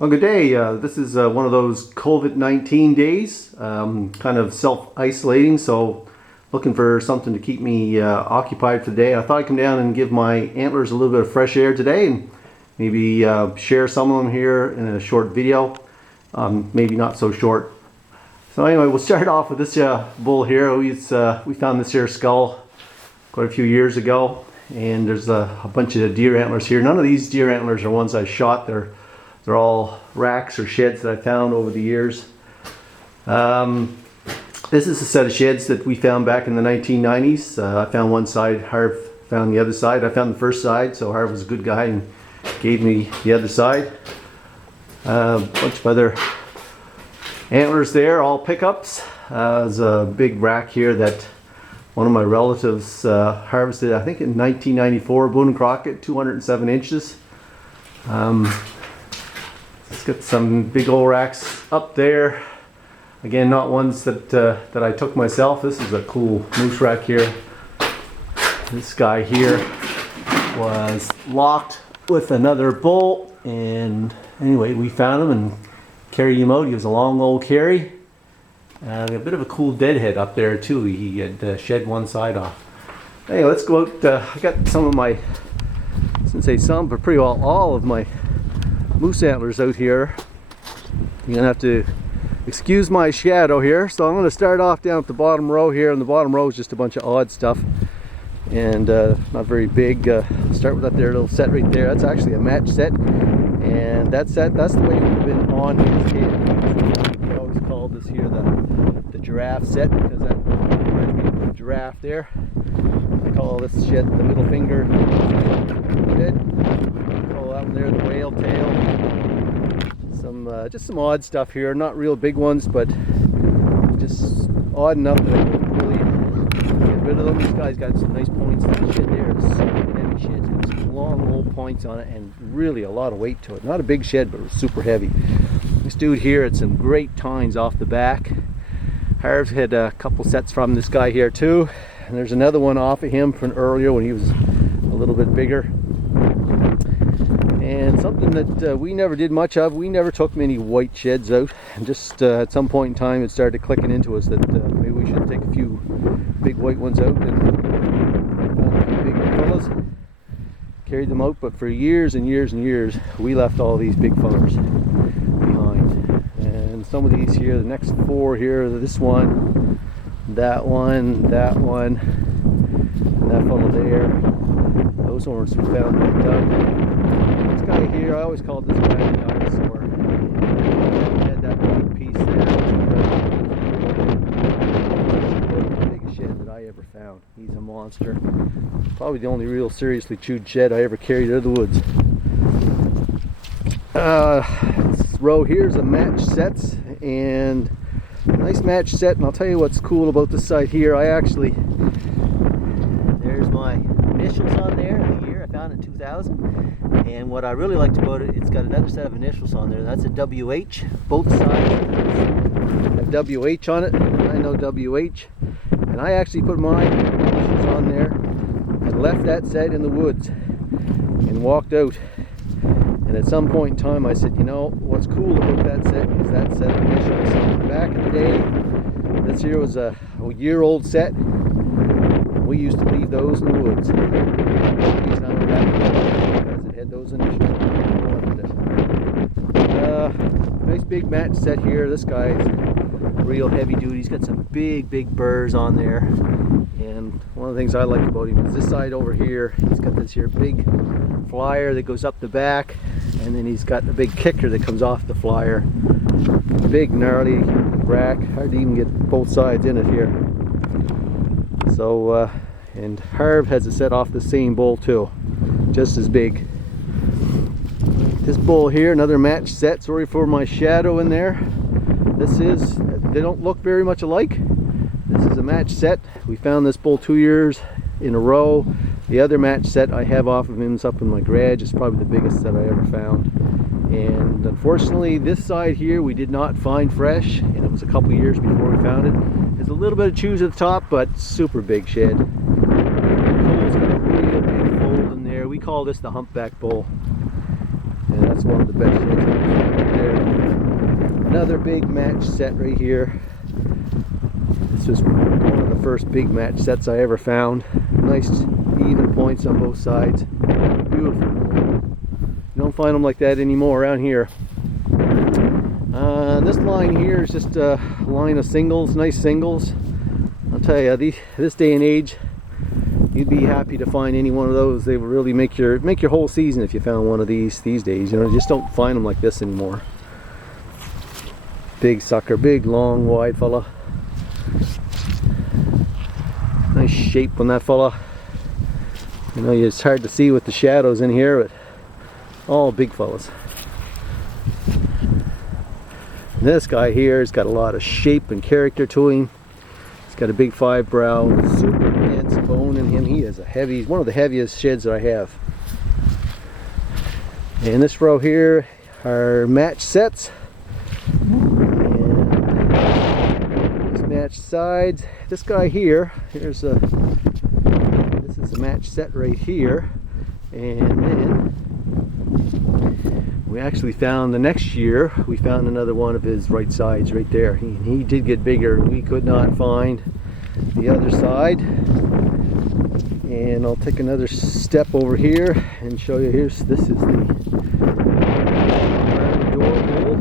Well, good day. This is one of those COVID-19 days, kind of self-isolating, so looking for something to keep me occupied for the day. I thought I'd come down and give my antlers a little bit of fresh air today and maybe share some of them here in a short video, maybe not so short. So anyway, we'll start off with this bull here. We found this here skull quite a few years ago, and there's a bunch of deer antlers here. None of these deer antlers are ones I shot. They're all racks or sheds that I found over the years. This is a set of sheds that we found back in the 1990s. I found one side, Harv found the other side. I found the first side, so Harv was a good guy and gave me the other side. Bunch of other antlers there, all pickups. There's a big rack here that one of my relatives harvested, I think in 1994, Boone and Crockett, 207 inches. Let's get some big old racks up there. Again, not ones that I took myself. This is a cool moose rack here. This guy here was locked with another bull, and anyway, we found him and carried him out. He was a long old carry. A bit of a cool deadhead up there too. He had shed one side off. Hey, let's go out. I got some of my, I shouldn't say some, but pretty well all of my moose antlers out here. You're gonna have to excuse my shadow here. So I'm gonna start off down at the bottom row here, and the bottom row is just a bunch of odd stuff and not very big. Start with that there little set right there. That's actually a match set, and that set, that's the way it would have been on his head. We always called this here the giraffe set, because that reminds me of the giraffe there. I call this shed the middle finger head. Call that one there the whale tail. Just some odd stuff here, not real big ones, but just odd enough that I couldn't really get rid of them. This guy's got some nice points. That shed there is super heavy shed. It's got some long old points on it and really a lot of weight to it. Not a big shed, but it was super heavy. This dude here had some great tines off the back. Harv had a couple sets from this guy here too, and there's another one off of him from earlier when he was a little bit bigger. And something that we never did much of, we never took many white sheds out. And just at some point in time it started clicking into us that maybe we should take a few big white ones out and found a few big fellas, carried them out. But for years and years and years we left all these big fellas behind. And some of these here, the next four here, this one, that one, that one, and that fellow there, those ones we found like that. This guy here, I always called this guy a dinosaur. He had that big piece there. The biggest shed that I ever found. He's a monster. Probably the only real seriously chewed shed I ever carried out of the woods. This row here is a match sets, and a nice match set. And I'll tell you what's cool about this side here. There's my initials on there. The year I found in 2000. And what I really liked about it, it's got another set of initials on there. That's a WH. Both sides have WH on it. I know WH. And I actually put my initials on there and left that set in the woods and walked out. And at some point in time I said, you know, what's cool about that set is that set of initials. Back in the day, this here was a year-old set. We used to leave those in the woods. The reason I went back because it had those initials. Nice big match set here. This guy's real heavy duty. He's got some big burrs on there. And one of the things I like about him is this side over here. He's got this here big flyer that goes up the back, and then he's got the big kicker that comes off the flyer. Big gnarly rack. Hard to even get both sides in it here. So, and Harv has it set off the same bull too, just as big. This bull here, another match set. Sorry for my shadow in there. They don't look very much alike. This is a match set. We found this bull 2 years in a row. The other match set I have off of him is up in my garage. It's probably the biggest set I ever found. And unfortunately, this side here we did not find fresh, and it was a couple years before we found it. There's a little bit of chews at the top, but super big shed. It's got a real big fold in there. We call this the humpback bull, and that's one of the best sheds. Another big match set right here. This was one of the first big match sets I ever found. Nice even points on both sides. Beautiful. You don't find them like that anymore around here. This line here is just a line of singles, nice singles. I'll tell you, this day and age, you'd be happy to find any one of those. They would really make your whole season if you found one of these days. You know, you just don't find them like this anymore. Big sucker, big, long, wide fella. Nice shape on that fella. You know, it's hard to see with the shadows in here, but all big fellas. This guy here has got a lot of shape and character to him. He's got a big 5 brow, super dense bone in him. He is he's one of the heaviest sheds that I have. And this row here are match sets. And these match sides. This guy here, this is a match set right here. And then we actually found the next year, we found another one of his right sides right there. He did get bigger. We could not find the other side. And I'll take another step over here and show you. This is the door bull.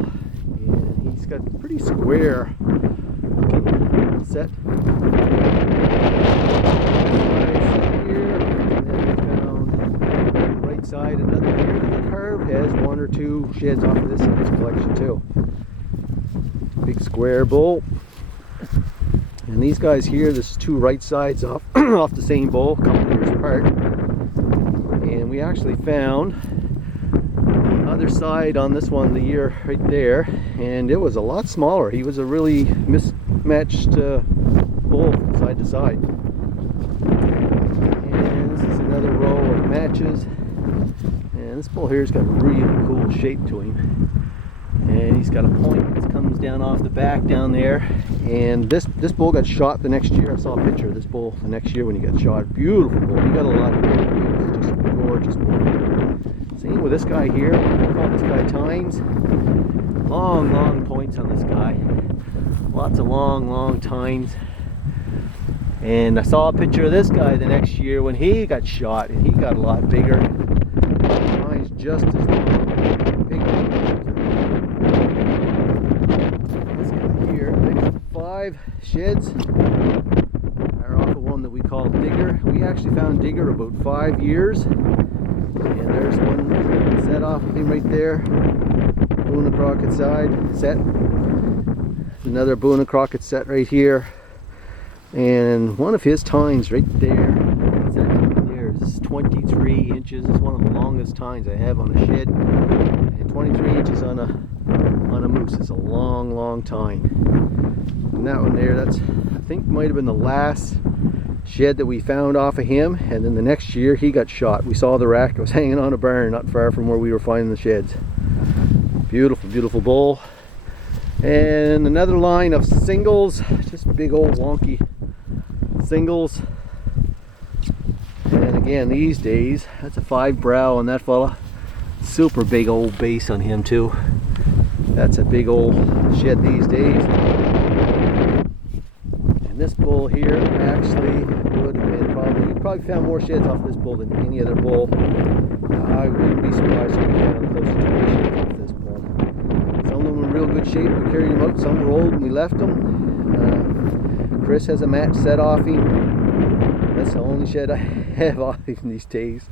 And he's got a pretty square looking set. Side, another here. The curve has 1 or 2 sheds off of this in his collection too. Big square bull. And these guys here, this is 2 right sides off off the same bull, a couple years apart. And we actually found the other side on this one the year right there, and it was a lot smaller. He was a really mismatched bull from side to side. And this is another row of matches. And this bull here's got a really cool shape to him, and he's got a point that comes down off the back down there. And this bull got shot the next year. I saw a picture of this bull the next year when he got shot. Beautiful bull. He got a lot of views. Just a gorgeous bull. Same with this guy here. We call this guy tines. Long points on this guy. Lots of long tines. And I saw a picture of this guy the next year when he got shot, and he got a lot bigger. Mine's just as big. This guy here, next 5 sheds are off of one that we call Digger. We actually found Digger about 5 years. And there's one set off of him right there. Boone and Crockett side set. Another Boone and Crockett set right here. And one of his tines right there, is 23 inches. It's one of the longest tines I have on a shed. And 23 inches on a moose. It's a long tine. And that one there, that's, I think, might have been the last shed that we found off of him. And then the next year he got shot. We saw the rack. It was hanging on a barn not far from where we were finding the sheds. Beautiful bull. And another line of singles, just big old wonky singles. And again, these days, that's a 5 brow on that fella. Super big old base on him too. That's a big old shed these days. And this bull here actually would have been you probably found more sheds off this bull than any other bull. I wouldn't be surprised if we found close to 20 sheds off this bull. Some of them were in real good shape. We carried them out. Some were old and we left them. Chris has a match set off him. That's the only shed I have off him these days.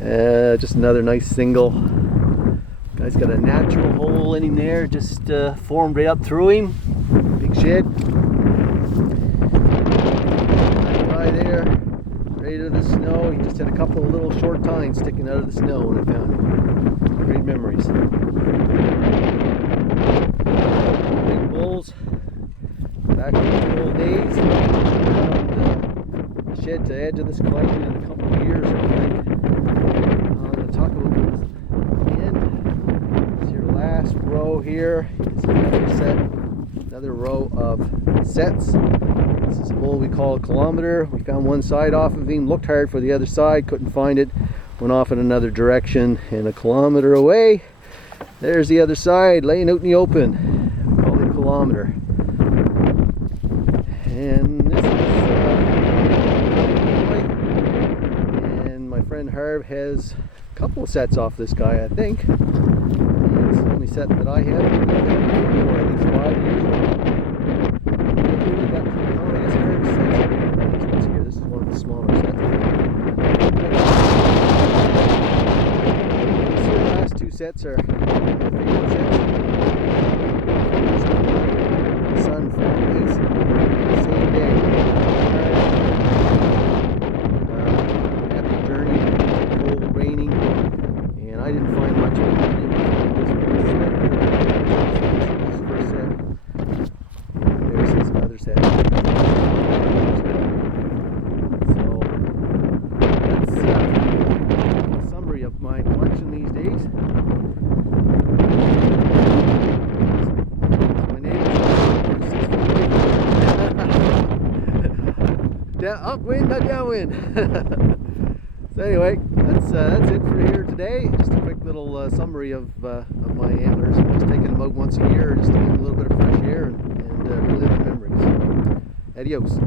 Just another nice single. Guy's got a natural hole in him there, just formed right up through him. Big shed. That guy there, right out of the snow. He just had a couple of little short tines sticking out of the snow when I found him. Great memories. Big bulls. Back in the old days, I found a shed to add to this collection in a couple of years, I think. I'm going to talk about this again. It's your last row here. It's another set, another row of sets. This is a bull we call a kilometer. We found one side off of him, looked hard for the other side, couldn't find it, went off in another direction, and a kilometer away There's the other side, laying out in the open. Call it a kilometer. And this is and my friend Harv has a couple of sets off this guy, I think. And it's the only set that I have. I think it's 5 years old. This is one of the smaller sets. These last two sets are favorite sets. Sun families. Same day. Epic journey. Cold, raining, and I didn't find much of it. This first set. There's his other set. Of my collection these days. My neighbors upwind, not downwind. So anyway, that's it for here today. Just a quick little summary of my antlers. I'm just taking them out once a year just to get a little bit of fresh air and relive the memories. Adios.